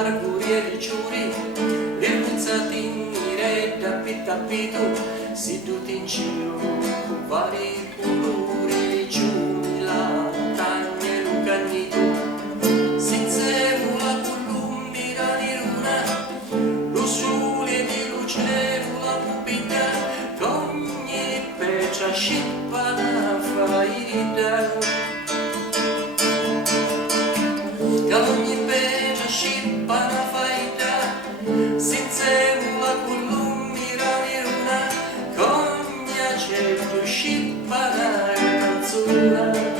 arguri giuri, le puzzatini redda pittapito, seduti in giro con vari colori, giù la tagna e lo cagnito, senza la columbira di luna, lo sole di luce, la pupilla, con ogni peccia scippa la faida. Che ogni peccia scippa una faida, senza la columbira di luna, con ogni accetto scippa una canzone.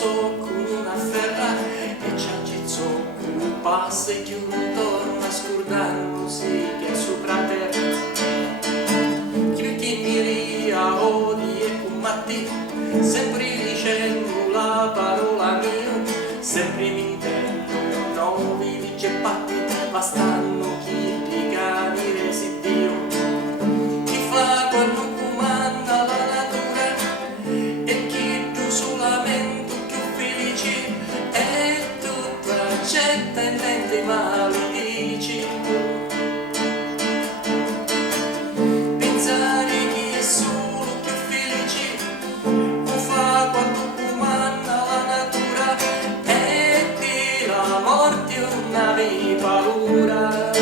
Con una ferra e c'è zocco passa e chiude torna scordandosi che è sopra terra chi perché mi ria odi e combatti sempre dicendo la parola mia sempre mi intendo non vi dice patti bastano chi dica di residio chi fa quando comanda la natura e chi tu solamente e tutta la gente intende male dici pensare che è solo più felice lo fa quando comanda la natura e di la morte non avevi paura.